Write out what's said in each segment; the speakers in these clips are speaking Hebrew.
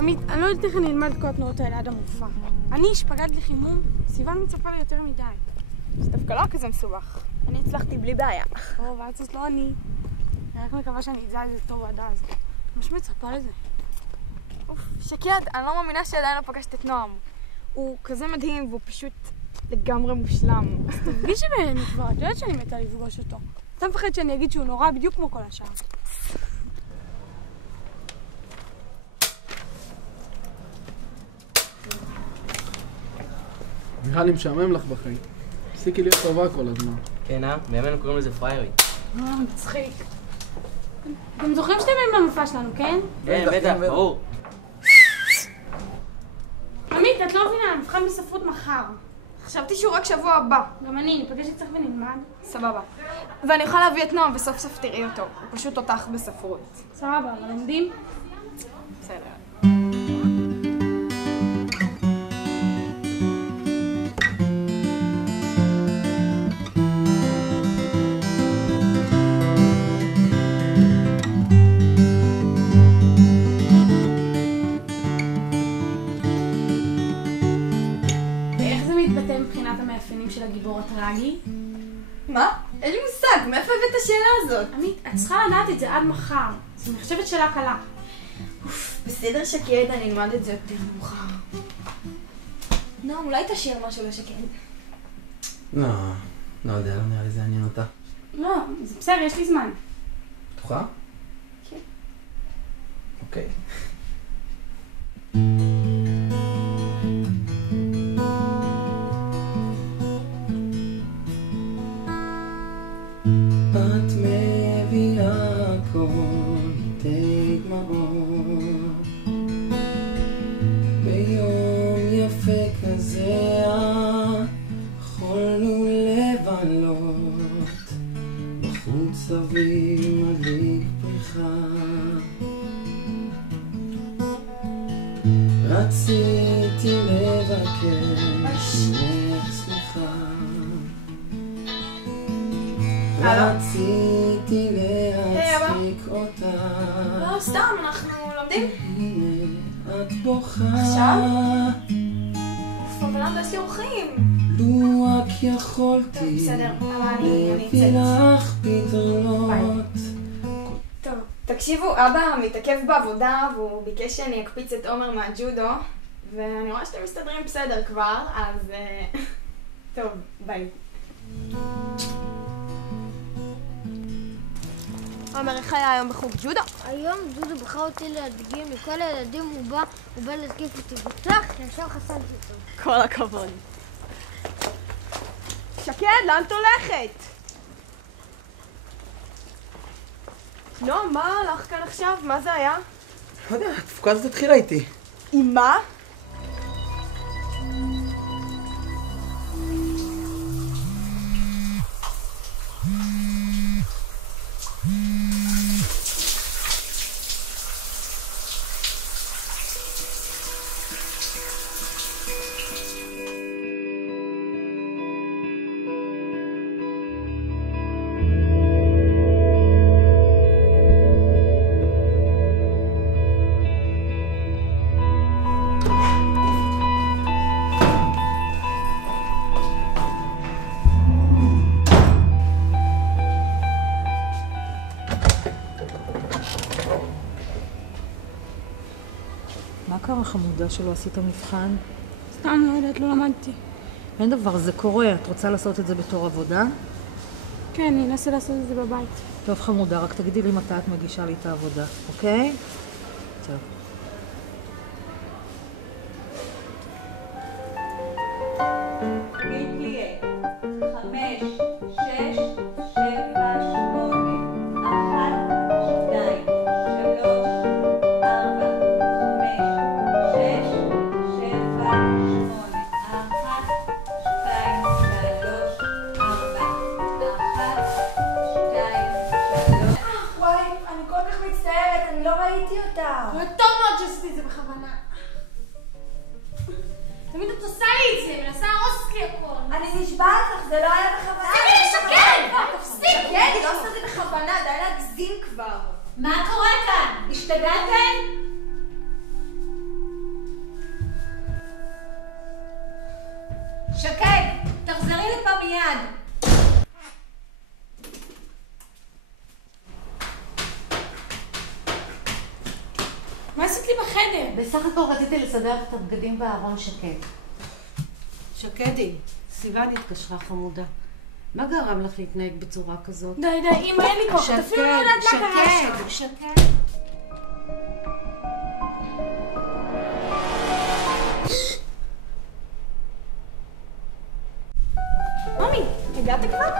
עמית, אני לא יודעת איך אני אלמד כל התנועות האלה עד המופע. אני שפגעת לחימום, סיוון מצפה לי יותר מדי. זה דווקא לא כזה מסובך. אני הצלחתי בלי בעיה. ואז זאת לא אני. אני רק מקווה שאני אדע את זה טוב עד אז. ממש מצפה לזה. שקד, אני לא מאמינה שעדיין לא פגשת את נועם. הוא כזה מדהים והוא פשוט לגמרי מושלם. אז תפגישי בינינו כבר, את יודעת שאני מתה לפגוש אותו. אתה מפחד שאני אגיד שהוא נורא בדיוק כמו כל השאר. נראה לי משעמם לך בחיים. הפסיקי להיות טובה כל הזמן. כן, בימינו קוראים לזה פריירית. מצחיק. אתם זוכרים שאתם עם המופע שלנו, כן? כן, בטח, ברור. עמית, את לא מבינה, המבחן בספרות מחר. חשבתי שהוא רק שבוע הבא. גם אני, ניפגש אצלך ונלמד. סבבה. ואני יכולה להביא את נועם וסוף סוף תראי אותו. הוא פשוט תותח בספרות. סבבה, אבל לומדים? בסדר. מבחינת המאפיינים של הגיבור הטרגי? מה? אין לי מושג, מאיפה הבאת את השאלה הזאת? עמית, את צריכה לדעת את זה עד מחר. זו נחשבת שאלה קלה. בסדר שקד, אני אלמד את זה יותר מאוחר. נועם, אולי תשאיר משהו לשקד? לא יודע, לא נראה לי זה עניין אותה. לא, זה בסדר, יש לי זמן. בטוחה? כן. אוקיי. את מביאה קוליטי דמעות ביום יפה כזה יכולנו לבלות בחוץ סביב מדליק פריחה רציתי לבקש ממך סליחה רציתי להצחיק אותה לא, סתם, אנחנו לומדים. הנה, את בוכה עכשיו? אבל למה יש לי אורחים? לו רק יכולתי בסדר, אבל אני להביא לך פתרונות טוב, תקשיבו, אבא מתעכב בעבודה והוא ביקש שאני אקפיץ את עומר מהג'ודו ואני רואה שאתם מסתדרים בסדר כבר, אז טוב, ביי. עומר, איך היה היום בחוג ג'ודו? היום דודו בחר אותי להדגים לכל הילדים, הוא בא להתקיף אותי בטח, ישר חסמתי אותו. כל הכבוד. שקד, לאן את הולכת? מה הלך כאן עכשיו? מה זה היה? לא יודע, התפוקה הזאת התחילה איתי. עם מה? מה קרה חמודה שלא עשית מבחן? סתם לא יודעת, לא למדתי. אין דבר, זה קורה. את רוצה לעשות את זה בתור עבודה? כן, אני אנסה לעשות את זה בבית. טוב חמודה, רק תגידי לי מתי את מגישה לי את העבודה, אוקיי? טוב. ראיתי אותה. טוב מאוד שעשיתי את זה בכוונה. תמיד את עושה לי את זה, מנסה להרוס לי הכל. אני נשבעת לך, זה לא היה בכוונה. תפסיקי לשקר! תפסיקי! שקד, היא לא עושה את זה בכוונה, די להגזים כבר. מה קורה כאן? השתגעתם? שקד, תחזרי לפה מיד. מה עשית לי בחדר? בסך הכל רציתי לסדר את הבגדים בארון שקד. שקדי, סיוון התקשרה חמודה. מה גרם לך להתנהג בצורה כזאת? די, אמא, אין לי כוח, אפילו לא יודעת מה קרה שם. שקד. ממי, הגעת כבר?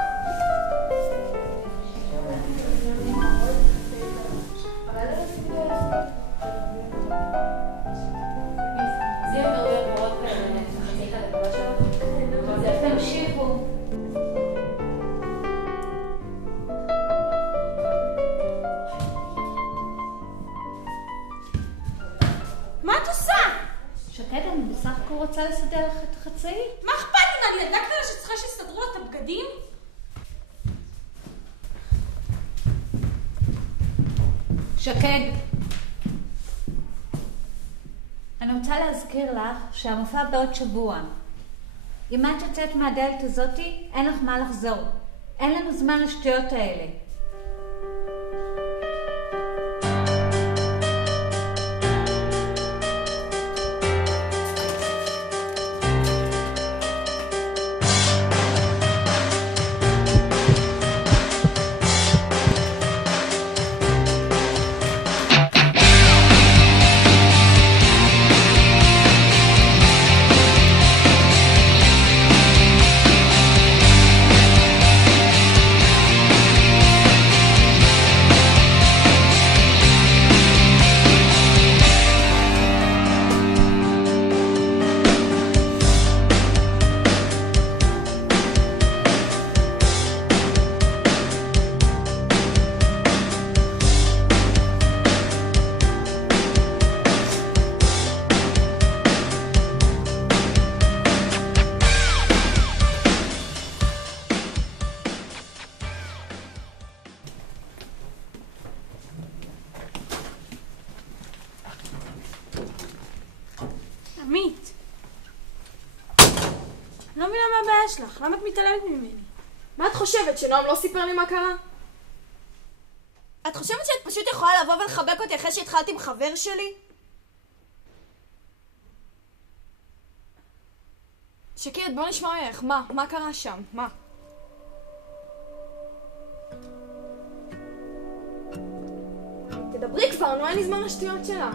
מה את עושה? שקד, אני בסך הכל רוצה לסדר לך את החצאית. מה אכפת לי? מה, אני ילדה קטנה שצריכה שיסתדרו לה את הבגדים? שקד, אני רוצה להזכיר לך שהמופע בעוד שבוע. אם את יוצאת מהדלת הזאתי, אין לך מה לחזור. אין לנו זמן לשטויות האלה. עמית. לא מבינה מה הבעיה שלך, למה את מתעלמת ממני? מה את חושבת, שנועם לא סיפר לי מה קרה? את חושבת שאת פשוט יכולה לבוא ולחבק אותי אחרי שהתחלתי עם חבר שלי? שקד, בוא נשמע ממך, מה קרה שם? מה? תדברי כבר, נו, אין לי זמן לשטויות שלך.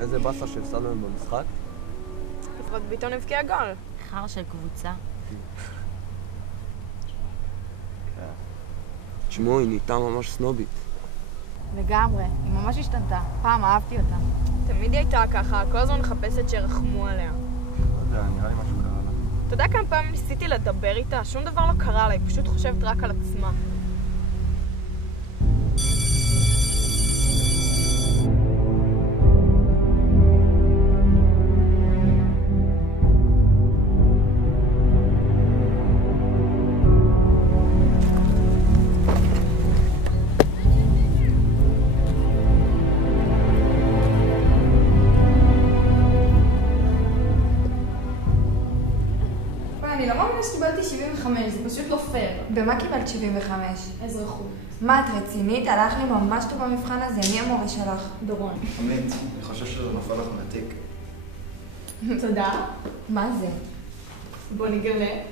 איזה באסה שהפסדנו לנו במשחק? לפחות ביטון הבקיע גול. חר של קבוצה. תשמעו, היא נהייתה ממש סנובית. לגמרי, היא ממש השתנתה. פעם אהבתי אותה. תמיד היא הייתה ככה, כל הזמן מחפשת שרחמו עליה. לא יודע, נראה לי משהו קרה לה. אתה יודע כמה פעמים ניסיתי לדבר איתה? שום דבר לא קרה לה, היא פשוט חושבת רק על עצמה. אני לא מאמינה שקיבלתי 75, זה פשוט לא פייר. במה קיבלת 75? אזרחות. מה, את רצינית? הלך לי ממש טוב במבחן הזה, מי המורה שלך? דורון. עמית, אני חושב שזה נפל לך מהתיק. תודה. מה זה? בוא נגלה.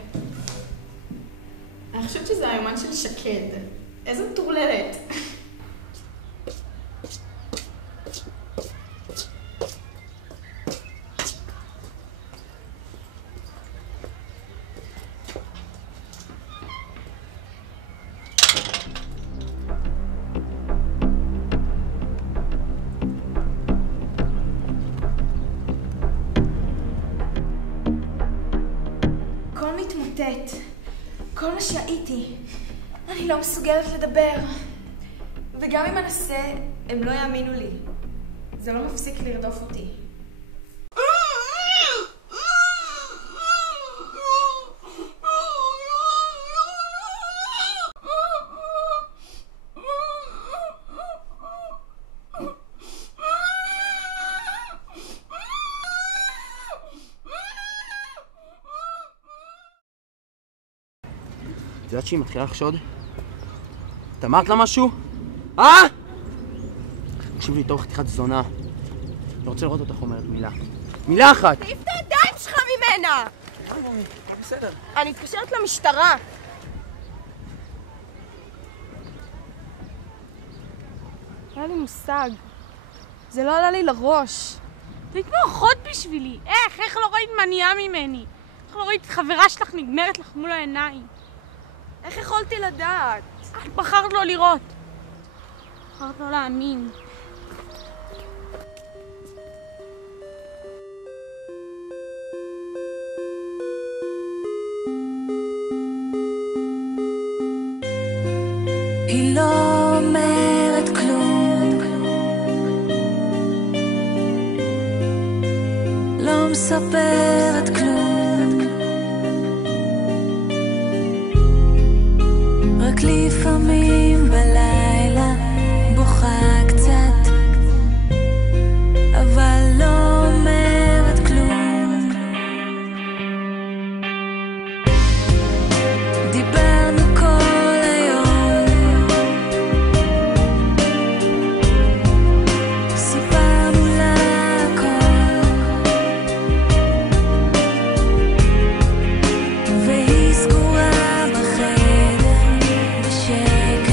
אני חושבת שזה היומן של שקד. איזה מטורללת. כל מה שהייתי, אני לא מסוגלת לדבר. וגם אם אנסה, הם לא יאמינו לי. זה לא מפסיק לרדוף אותי. את יודעת שהיא מתחילה לחשוד? את אמרת לה משהו? תקשיב לי טוב, חתיכת זונה. אני רוצה לראות אותך אומרת מילה. מילה אחת! תעיף את הידיים שלך ממנה! בסדר. אני מתקשרת למשטרה. היה לי מושג. זה לא עלה לי לראש. תהיי כמו אחות בשבילי. איך לא ראית מניעה ממני? איך לא ראית חברה שלך נגמרת לך מול העיניים? איך יכולתי לדעת? את בחרת לא לראות. בחרת לא להאמין. היא לא אומרת כלום, לא מספרת כלום, רק לפעמים בלילה בוכה קצת, אבל לא אומרת כלום. דיברנו כל היום, סיפרנו לה הכל, והיא סגורה בחדר בשקט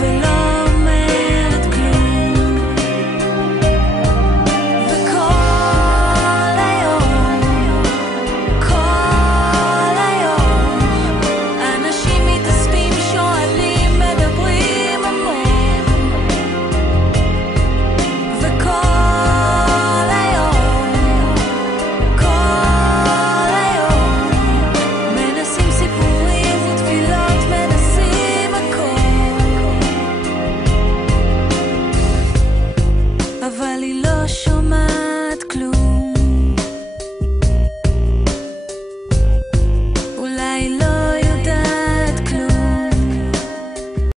ולא אומרת כלום. וכל היום, כל היום אנשים מתאספים, שואלים, מדברים המון. וכל היום, כל היום מנסים סיפורים ותפילות, מנסים הכל, אבל היא לא שומעת.